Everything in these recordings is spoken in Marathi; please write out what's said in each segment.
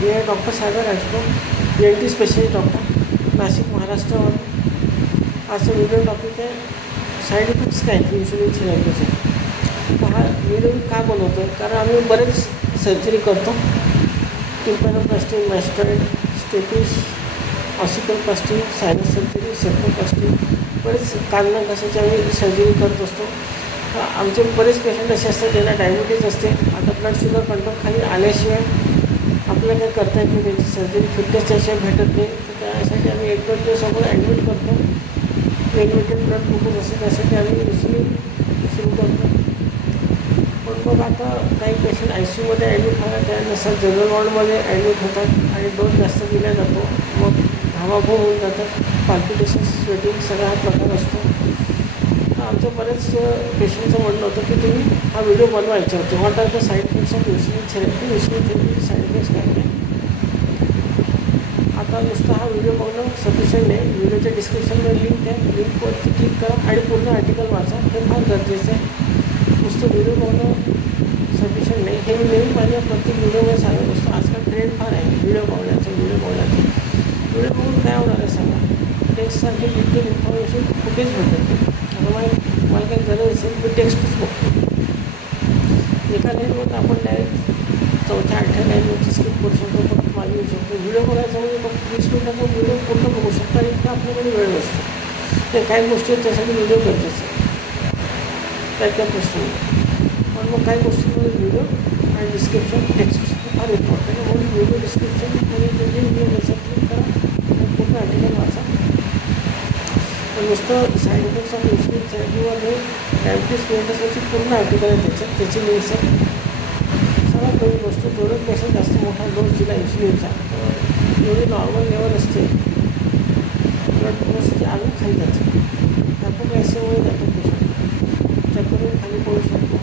मी आहे doctor Sagar Rajput, ENT specialist doctor, Nashik, महाराष्ट्रावर. आजचा व्हिडिओ टॉपिक आहे साईड इफेक्ट्स काय इन्शुलिन थेरपीचे. तर हा व्हिडिओ का बनवतो आहे, कारण आम्ही बरेच सर्जरी करतो. टिम्पॅनोप्लास्टी, मॅस्टॉइड, स्टेपिस, ऑसिकलप्लास्टी, सायनस सर्जरी, सेप्टोप्लास्टी, बरेच कान घशाची आम्ही सर्जरी करत असतो. आमचे बरेच पेशंट असे असतात ज्यांना डायबिटीज असते. आता ब्लड शुगर कंट्रोल खाली आल्याशिवाय आपल्याला काही करता येत नाही, त्यांची सर्जरी फिटनेस त्याशिवाय भेटत नाही. तर त्यासाठी आम्ही 1-2 दिवस अगोदर ॲडमिट करतो. वेगवेगळे ब्लड ग्लुकोज असते, त्यासाठी आम्ही इन्सुलिन सुरू करतो. पण मग आता काही पेशंट ICUमध्ये ॲडमिट होतात, त्यानुसार जनरल वॉर्डमध्ये ॲडमिट होतात आणि डोस जास्त दिला जातो. मग घामाघूम होऊन जातात, पाल्पिटेशन, स्वेटिंग सगळा हा प्रकार असतो. आमचं बरेच पेशंटचं म्हणणं होतं की तुम्ही हा व्हिडिओ बनवायचा होता. What are the side effects of insulin therapy, insulin थेरपीचे साईड इफेक्ट्स काय काय. आता नुसता हा व्हिडिओ बघणं सफिशियंट नाही. व्हिडिओच्या डिस्क्रिप्शनमध्ये लिंक आहे, लिंकवरती क्लिक करा आणि पूर्ण आर्टिकल वाचा. हे फार गरजेचं आहे. नुसतं व्हिडिओ बघणं सफिशियंट नाही. हे मी नेहमी माझ्या प्रत्येक व्हिडिओमध्ये सांगत असतो. आजकाल ट्रेंड फार आहे व्हिडिओ बघण्याचं. व्हिडिओ बघून काय होणार आहे सांगा. टेक्स्टसारखे डिटेल इन्फॉर्मेशन कुठेच भेटत नाही. मला काही गरज असेल मी टेक्स्टच बघतो. एका लाईनवर आपण डायरेक्ट 4थ्या-8थ्या लाईनवरची स्किप करू शकतो, परत मागे येऊ शकतो. व्हिडिओ बघायचा म्हणजे फक्त 20 मिनिटाचा व्हिडिओ पूर्ण बघू शकतो आणि इतका आपल्याकडे वेळ नसतो. ते काही गोष्टी आहेत त्यासाठी व्हिडिओ गरजेचं आहे, त्या प्रश्न. पण मग काही गोष्टींमध्ये व्हिडिओ आणि डिस्क्रिप्शन टेक्स्ट फार इम्पॉर्टंट आहे. म्हणून व्हिडिओ डिस्क्रिप्शनमध्ये जे व्हिडिओ क्लिक करा आणि पूर्ण आर्टिकल वाचा. नुसतं साईड इफेक्ट्स ऑफ इन्सुलिन थेरपीमध्ये डायबिटीज पेशंट्सची पूर्ण आर्टिकल आहे त्याची लिंक्स आहे. सगळ्यात पहिली गोष्ट, जेवढं पेशंट जास्त मोठा डोस दिला इन्सुलिनचा, जेवढी नॉर्मल लेवल असते ब्लड प्रेशरची अजून खाली जाते. हायपोग्लायसेमियामुळे जातो पेशंट, चक्करून खाली पडू शकतो.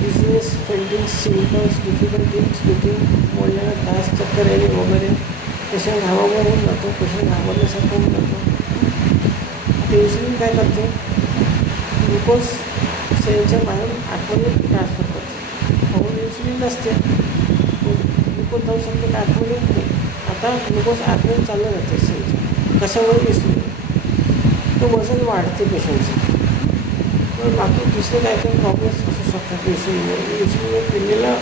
Dizziness, fainting, symptoms, difficulty speaking, बोलण्याला त्रास, चक्कर येणे वगैरे. पेशंट घामाघूम होऊन जातो, पेशंट घाबरल्यासारखं होऊन जातो. इन्सुलिन काय करते, ग्लुकोज सेलच्या बाहेर आतमध्ये ट्रान्सफर करते. म्हणून इन्सुलिन नसते, ग्लुकोज जाऊ शकते का आतमध्ये नाही. आता ग्लुकोज आतमध्ये चाललं जाते सेलच्या. कशामुळे इन्सुलिन, तो वजन वाढते पेशंटचं. पण बाकी दुसरे काय प्रॉब्लेम्स असू शकतात इन्सुलिनमुळे. इन्सुलिनमुळे किडनीला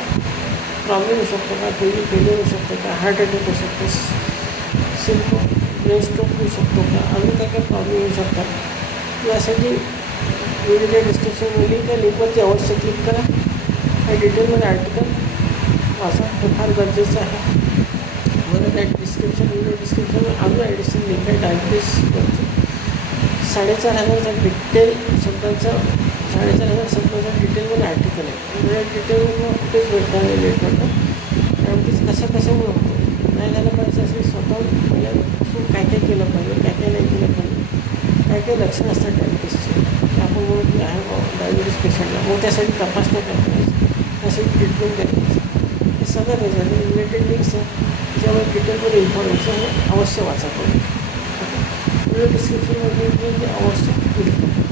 प्रॉब्लेम होऊ शकतो का, किडनी फेल्युअर होऊ शकतो का, हार्ट अटॅक होऊ शकतो, सिम्पल ब्रेन स्ट्रोक होऊ शकतो का, अजून काही प्रॉब्लेम येऊ शकतात. यासाठी व्हिडिओच्या डिस्क्रिप्शनमध्ये लिंक आहे, लिंकवरती अवश्य क्लिक करा आणि डिटेलमध्ये आर्टिकल वाचा. हे फार गरजेचं आहे. बरं, त्या व्हिडिओ डिस्क्रिप्शनमध्ये अजून ॲडिशनल लिंक आहे डायबिटीजवरती. 4,500 डिटेल शब्दांचा 4,500 शब्दांचा डिटेलमध्ये आर्टिकल आहे. डिटेलमध्ये कुठेच भेटणार नाही नेटवरनं. डायबिटीज कशामुळे होतो, नाही झालं पाहिजे असेल स्वतः पहिल्या काय केलं पाहिजे, काय नाही केलं पाहिजे, काय लक्षणं असतात डायबिटीसचे. आपण म्हणून की आहे डायबिटीस पेशंटला, मग त्यासाठी तपासण्या करायची, त्यासाठी ट्रीटमेंट करायची. हे सगळं त्याच्यामध्ये रिलेटेड लिंक्स आहे, त्याच्यामुळे डिटेलमध्ये इन्फॉर्मेशन अवश्य वाचा करून. व्हिडिओ डिस्क्रिप्शनमध्ये अवश्य क्लिक करा.